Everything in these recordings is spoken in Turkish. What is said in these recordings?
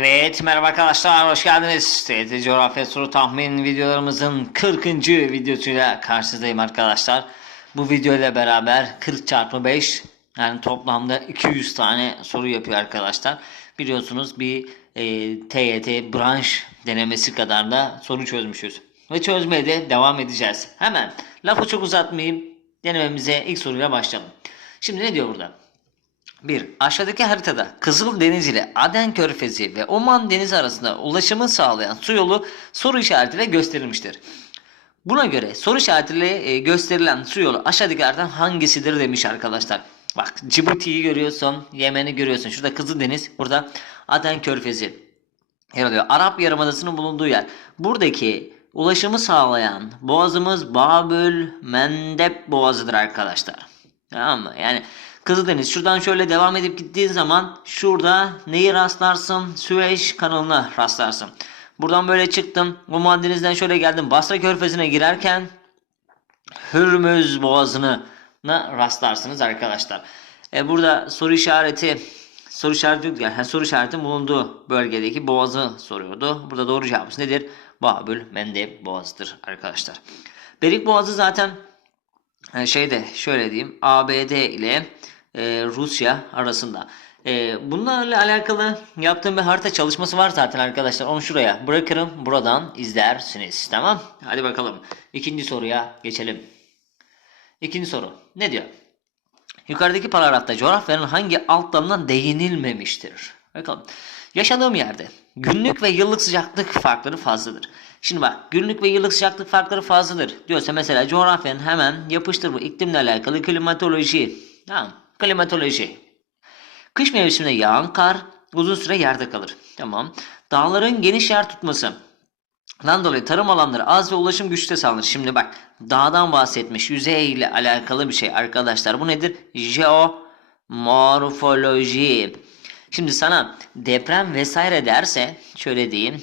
Evet merhaba arkadaşlar hoş geldiniz. TRT Coğrafya Soru Tahmin videolarımızın 40. videosuyla karşınızdayım arkadaşlar. Bu video ile beraber 40 çarpı 5 yani toplamda 200 tane soru yapıyor arkadaşlar. Biliyorsunuz bir e, TYT branş denemesi kadar da soru çözmüşüz. Ve çözmeye de devam edeceğiz. Hemen lafı çok uzatmayayım. Denememize ilk soruyla başlayalım. Şimdi ne diyor burada? 1. Aşağıdaki haritada Kızıldeniz ile Aden Körfezi ve Oman Denizi arasında ulaşımı sağlayan su yolu soru işaretiyle gösterilmiştir. Buna göre soru işaretiyle e, gösterilen su yolu aşağıdakilerden hangisidir demiş arkadaşlar. Bak Cibuti'yi görüyorsun, Yemen'i görüyorsun. Şurada Kızıldeniz, burada Aden Körfezi yer alıyor. Arap Yarımadası'nın bulunduğu yer. Buradaki ulaşımı sağlayan boğazımız Babül Mendeb Boğazı'dır arkadaşlar. Tamam mı? Yani Kızıldeniz şuradan şöyle devam edip gittiğin zaman şurada neyi rastlarsın? Süveyş kanalına rastlarsın. Buradan böyle çıktım. Oman Denizi'nden şöyle geldim. Basra Körfezi'ne girerken Hürmüz Boğazı'nı rastlarsınız arkadaşlar. E burada soru işareti soru işareti yok yani soru işaretin bulunduğu bölgedeki boğazı soruyordu. Burada doğru cevabımız nedir? Babül Mendeb Boğazı'dır arkadaşlar. Berik Boğazı zaten e, şeyde şöyle diyeyim ABD ile e, Rusya arasında. E, bunlarla alakalı yaptığım bir harita çalışması var zaten arkadaşlar. Onu şuraya bırakırım. Buradan izlersiniz. Tamam. Hadi bakalım. İkinci soruya geçelim. İkinci soru. Ne diyor? Yukarıdaki paragrafta coğrafyanın hangi alt dalına değinilmemiştir? Bakalım. Yaşadığım yerde günlük ve yıllık sıcaklık farkları fazladır. Şimdi bak günlük ve yıllık sıcaklık farkları fazladır diyorsa mesela coğrafyanın hemen yapıştır bu iklimle alakalı klimatoloji. Tamam. Klimatoloji. Kış mevsiminde yağan kar uzun süre yerde kalır. Tamam. Dağların geniş yer tutması. Lan dolayı tarım alanları az ve ulaşım güçte sağlanır. Şimdi bak dağdan bahsetmiş yüzey ile alakalı bir şey arkadaşlar. Bu nedir? Jeomorfoloji. Şimdi sana deprem vesaire derse şöyle diyeyim.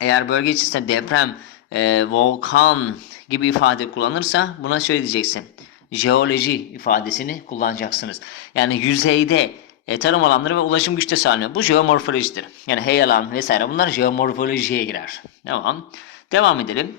Eğer bölge içerisinde deprem, e, volkan gibi ifade kullanırsa buna şöyle diyeceksin. Jeoloji ifadesini kullanacaksınız. Yani yüzeyde e, tarım alanları ve ulaşım güçte sağlanıyor. Bu jeomorfolojidir. Yani heyelan vesaire bunlar jeomorfolojiye girer. Tamam. Devam edelim.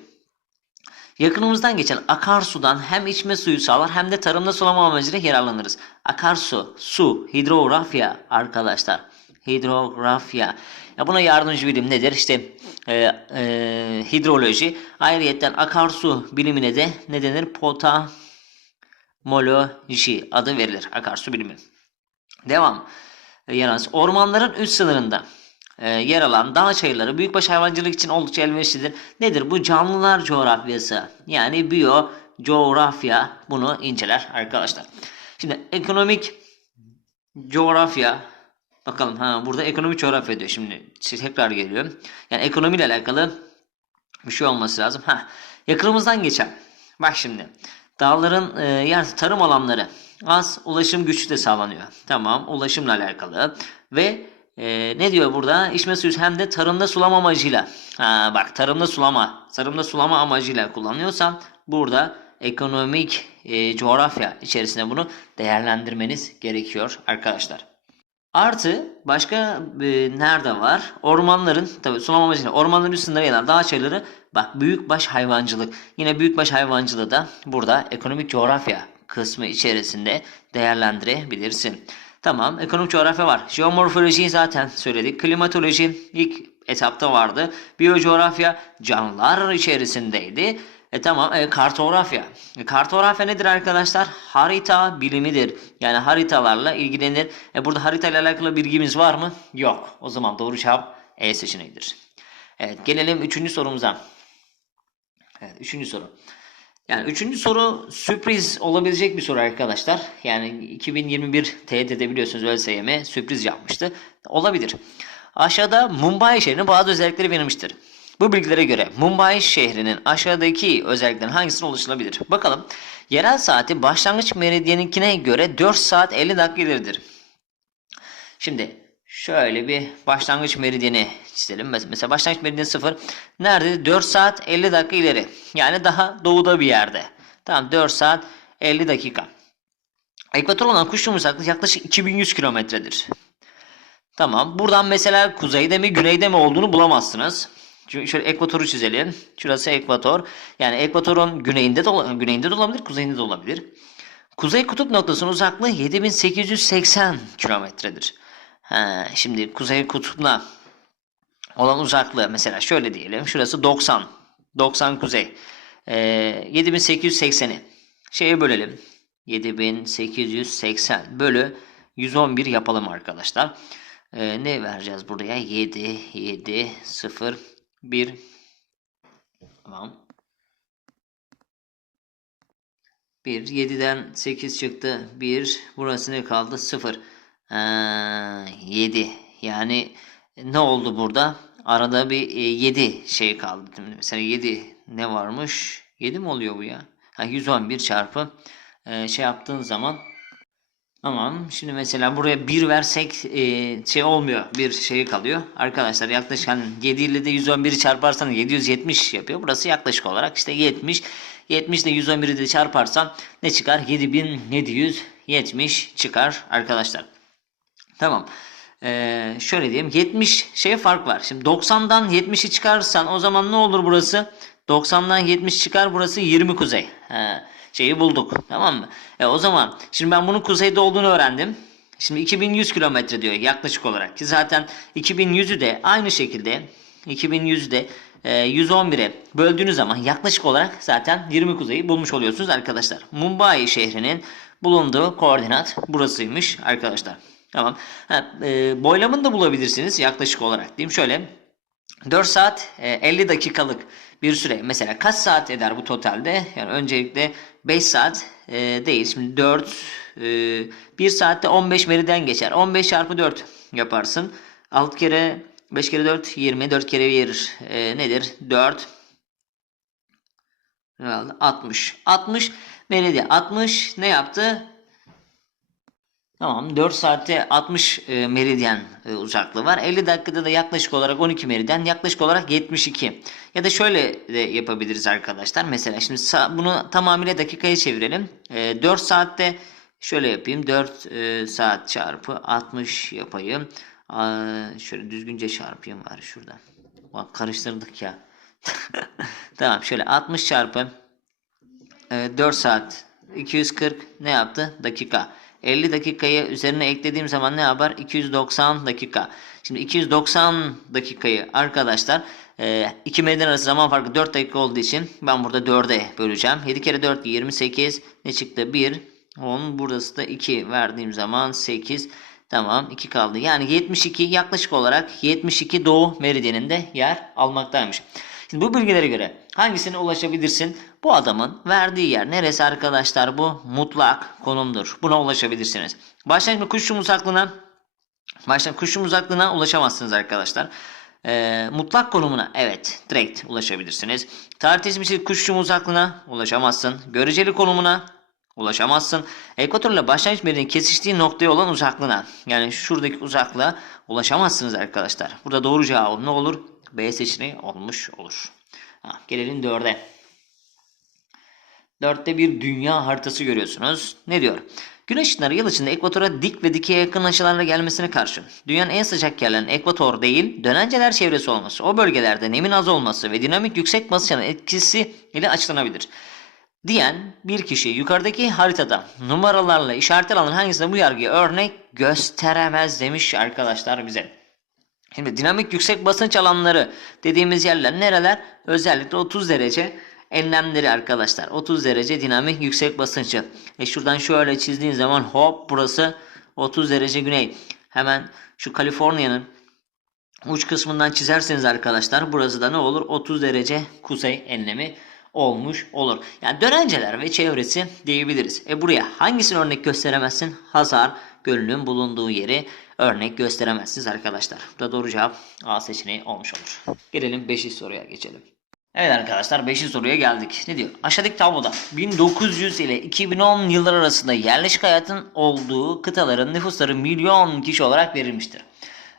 Yakınımızdan geçen akarsudan hem içme suyu sağlar hem de tarımda sulama amacıyla yararlanırız. Akarsu, su, hidrografya arkadaşlar. Hidrografya. Ya buna yardımcı bilim nedir? İşte e, e, hidroloji. Ayrıyeten akarsu bilimine de ne denir? Potamoloji adı verilir. Akarsu bilimi. Devam. E, Yalnız ormanların üst sınırında e, yer alan dağ çayırları büyükbaş hayvancılık için oldukça elverişlidir. Nedir? Bu canlılar coğrafyası. Yani biyo coğrafya bunu inceler arkadaşlar. Şimdi ekonomik coğrafya bakalım ha burada ekonomik coğrafya diyor. Şimdi tekrar geliyor. Yani ekonomiyle alakalı bir şey olması lazım. Ha yakınımızdan geçen. Bak şimdi. Dağların e, yer tarım alanları az ulaşım güçlü de sağlanıyor. Tamam ulaşımla alakalı ve e, ne diyor burada? İçme suyu hem de tarımda sulama amacıyla. Ha, bak tarımda sulama, tarımda sulama amacıyla kullanıyorsan burada ekonomik e, coğrafya içerisinde bunu değerlendirmeniz gerekiyor arkadaşlar. Artı başka e, nerede var? Ormanların tabi sulama amacıyla ormanların üst sınırı yer dağ çayırları bak büyükbaş hayvancılık. Yine büyükbaş hayvancılığı da burada ekonomik coğrafya kısmı içerisinde değerlendirebilirsin. Tamam ekonomik coğrafya var. Jeomorfolojiyi zaten söyledik. Klimatoloji ilk etapta vardı. Biyocoğrafya canlılar içerisindeydi. E tamam e, kartografya. E, kartografya nedir arkadaşlar? Harita bilimidir. Yani haritalarla ilgilenir. E, burada haritayla alakalı bilgimiz var mı? Yok. O zaman doğru cevap E seçeneğidir. Evet gelelim üçüncü sorumuza. Evet üçüncü soru. Yani üçüncü soru sürpriz olabilecek bir soru arkadaşlar. Yani 2021 TYT'de biliyorsunuz ÖSYM sürpriz yapmıştı. Olabilir. Aşağıda Mumbai şehrinin bazı özellikleri verilmiştir. Bu bilgilere göre Mumbai şehrinin aşağıdaki özelliklerin hangisine ulaşılabilir? Bakalım. Yerel saati başlangıç meridyeninkine göre 4 saat 50 dakika ileridir. Şimdi şöyle bir başlangıç meridyeni çizelim. Mesela başlangıç meridyeni 0. Nerede? 4 saat 50 dakika ileri. Yani daha doğuda bir yerde. Tamam 4 saat 50 dakika. Ekvator olan kuş yumurcaklığı yaklaşık 2100 kilometredir. Tamam. Buradan mesela kuzeyde mi güneyde mi olduğunu bulamazsınız. Şöyle ekvatoru çizelim. Şurası ekvator. Yani ekvatorun güneyinde de, güneyinde de olabilir, kuzeyinde de olabilir. Kuzey kutup noktasının uzaklığı 7880 kilometredir. Şimdi kuzey kutupla olan uzaklığı mesela şöyle diyelim. Şurası 90. 90 kuzey. Ee, 7880'i şeye bölelim. 7880 bölü 111 yapalım arkadaşlar. Ee, ne vereceğiz buraya? 7, 7, 0, 1. Tamam. 1, 7'den 8 çıktı. 1, burası ne kaldı? 0. Ha, 7. Yani ne oldu burada? Arada bir 7 şey kaldı. Mesela 7 ne varmış? 7 mi oluyor bu ya? Ha, 111 çarpı e, şey yaptığın zaman Tamam. Şimdi mesela buraya 1 versek e, şey olmuyor. Bir şey kalıyor. Arkadaşlar yaklaşık hani 7 ile de 111'i çarparsanız 770 yapıyor. Burası yaklaşık olarak işte 70. 70 ile 111'i de çarparsam ne çıkar? 7770 çıkar arkadaşlar. Tamam. Ee, şöyle diyeyim 70 şey fark var. Şimdi 90'dan 70'i çıkarsan o zaman ne olur burası? 90'dan 70 çıkar burası 20 kuzey. He, şeyi bulduk tamam mı? E, o zaman şimdi ben bunun kuzeyde olduğunu öğrendim. Şimdi 2100 kilometre diyor yaklaşık olarak ki zaten 2100'ü de aynı şekilde 2100'ü de e, 111'e böldüğünüz zaman yaklaşık olarak zaten 20 kuzeyi bulmuş oluyorsunuz arkadaşlar. Mumbai şehrinin bulunduğu koordinat burasıymış arkadaşlar. Tamam. Ha, e, boylamını da bulabilirsiniz yaklaşık olarak diyeyim. Şöyle 4 saat e, 50 dakikalık bir süre. Mesela kaç saat eder bu totalde? Yani öncelikle 5 saat e, değil. Şimdi 4 e, 1 saatte 15 meriden geçer. 15 çarpı 4 yaparsın. 6 kere 5 kere 4 20 4 kere 1 e, nedir? 4 Herhalde 60. 60 meridyen. 60 ne yaptı? Tamam 4 saatte 60 e, meridyen e, uzaklığı var. 50 dakikada da yaklaşık olarak 12 meridyen yaklaşık olarak 72. Ya da şöyle de yapabiliriz arkadaşlar. Mesela şimdi bunu tamamıyla dakikaya çevirelim. E, 4 saatte şöyle yapayım. 4 e, saat çarpı 60 yapayım. Aa, şöyle düzgünce çarpayım var şurada. Bak karıştırdık ya. tamam şöyle 60 çarpı e, 4 saat 240 ne yaptı? Dakika. 50 dakikayı üzerine eklediğim zaman ne yapar? 290 dakika. Şimdi 290 dakikayı arkadaşlar e, iki meydan arası zaman farkı 4 dakika olduğu için ben burada 4'e böleceğim. 7 kere 4 28 ne çıktı? 1 10 burası da 2 verdiğim zaman 8 Tamam 2 kaldı. Yani 72 yaklaşık olarak 72 doğu meridyeninde yer almaktaymış. Şimdi bu bilgilere göre hangisine ulaşabilirsin? Bu adamın verdiği yer neresi arkadaşlar? Bu mutlak konumdur. Buna ulaşabilirsiniz. Başlangıç kuşçum uzaklığına başlangıç kuşçum uzaklığına ulaşamazsınız arkadaşlar. Ee, mutlak konumuna evet direkt ulaşabilirsiniz. Bir kuşçum uzaklığına ulaşamazsın. Göreceli konumuna ulaşamazsın. Ekvatorla başlangıç meridyeni kesiştiği noktaya olan uzaklığına yani şuradaki uzaklığa ulaşamazsınız arkadaşlar. Burada doğru cevap ne olur? B seçeneği olmuş olur. Ha, gelelim 4'e. 4'te bir dünya haritası görüyorsunuz. Ne diyor? Güneş ışınları yıl içinde ekvatora dik ve dikeye yakın açılarla gelmesine karşın dünyanın en sıcak yerlerinin ekvator değil dönenceler çevresi olması, o bölgelerde nemin az olması ve dinamik yüksek basınçların etkisi ile açıklanabilir. Diyen bir kişi yukarıdaki haritada numaralarla işaretlenen hangisinde bu yargıyı örnek gösteremez demiş arkadaşlar bize. Şimdi dinamik yüksek basınç alanları dediğimiz yerler nereler? Özellikle 30 derece enlemleri arkadaşlar. 30 derece dinamik yüksek basınçı. E şuradan şöyle çizdiğin zaman hop burası 30 derece güney. Hemen şu Kaliforniya'nın uç kısmından çizerseniz arkadaşlar burası da ne olur? 30 derece kuzey enlemi olmuş olur. Yani dönenceler ve çevresi diyebiliriz. E buraya hangisini örnek gösteremezsin? Hazar Gölü'nün bulunduğu yeri örnek gösteremezsiniz arkadaşlar. Bu da doğru cevap A seçeneği olmuş olur. Gelelim 5. soruya geçelim. Evet arkadaşlar 5. soruya geldik. Ne diyor? Aşağıdaki tabloda 1900 ile 2010 yılları arasında yerleşik hayatın olduğu kıtaların nüfusları milyon kişi olarak verilmiştir.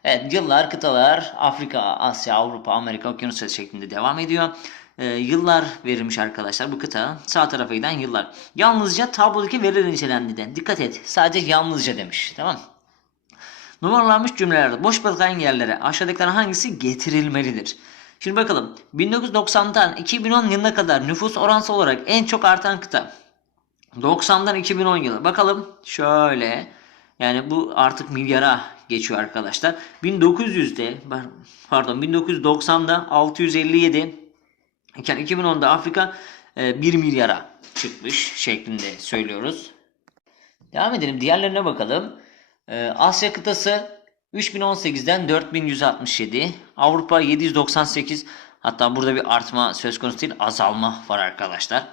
Evet yıllar kıtalar Afrika, Asya, Avrupa, Amerika, Okyanusya şeklinde devam ediyor. Ee, yıllar verilmiş arkadaşlar bu kıta. Sağ tarafa giden yıllar. Yalnızca tablodaki veriler incelendi de. Dikkat et. Sadece yalnızca demiş. Tamam Numaralanmış cümlelerde boş bırakılan yerlere aşağıdakilerden hangisi getirilmelidir? Şimdi bakalım 1990'dan 2010 yılına kadar nüfus oransal olarak en çok artan kıta. 90'dan 2010 yılı. Bakalım şöyle. Yani bu artık milyara geçiyor arkadaşlar. 1900'de pardon 1990'da 657 iken 2010'da Afrika e, 1 milyara çıkmış şeklinde söylüyoruz. Devam edelim. Diğerlerine bakalım. Ee, Asya kıtası 3018'den 4167. Avrupa 798. Hatta burada bir artma söz konusu değil. Azalma var arkadaşlar.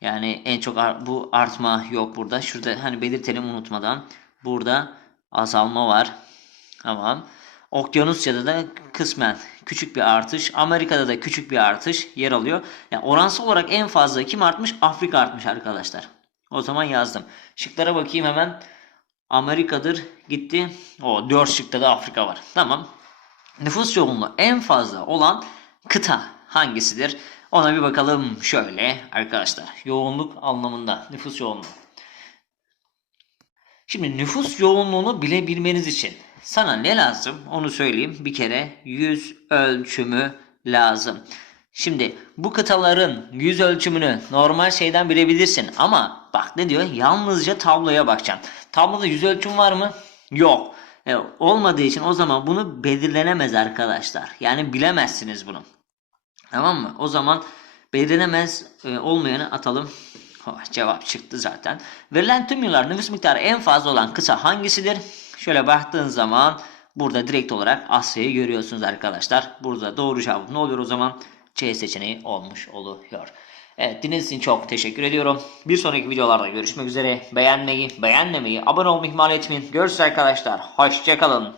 Yani en çok bu artma yok burada. Şurada hani belirtelim unutmadan. Burada azalma var. Tamam. Okyanusya'da da kısmen küçük bir artış. Amerika'da da küçük bir artış yer alıyor. Yani oransal olarak en fazla kim artmış? Afrika artmış arkadaşlar. O zaman yazdım. Şıklara bakayım hemen. Amerika'dır gitti. O 4 şıkta da Afrika var. Tamam. Nüfus yoğunluğu en fazla olan kıta hangisidir? Ona bir bakalım şöyle arkadaşlar. Yoğunluk anlamında nüfus yoğunluğu. Şimdi nüfus yoğunluğunu bilebilmeniz için sana ne lazım onu söyleyeyim. Bir kere yüz ölçümü lazım. Şimdi bu kıtaların yüz ölçümünü normal şeyden bilebilirsin ama bak ne diyor? Yalnızca tabloya bakacaksın. Tabloda yüz ölçüm var mı? Yok. E, olmadığı için o zaman bunu belirlenemez arkadaşlar. Yani bilemezsiniz bunu. Tamam mı? O zaman belirlenemez e, olmayanı atalım. Oh, cevap çıktı zaten. Verilen tüm yıllar nüfus miktarı en fazla olan kısa hangisidir? Şöyle baktığın zaman burada direkt olarak Asya'yı görüyorsunuz arkadaşlar. Burada doğru cevap ne oluyor o zaman? C seçeneği olmuş oluyor. Evet dinlediğiniz için çok teşekkür ediyorum. Bir sonraki videolarda görüşmek üzere. Beğenmeyi, beğenmemeyi, abone olmayı ihmal etmeyin. Görüşürüz arkadaşlar. Hoşçakalın.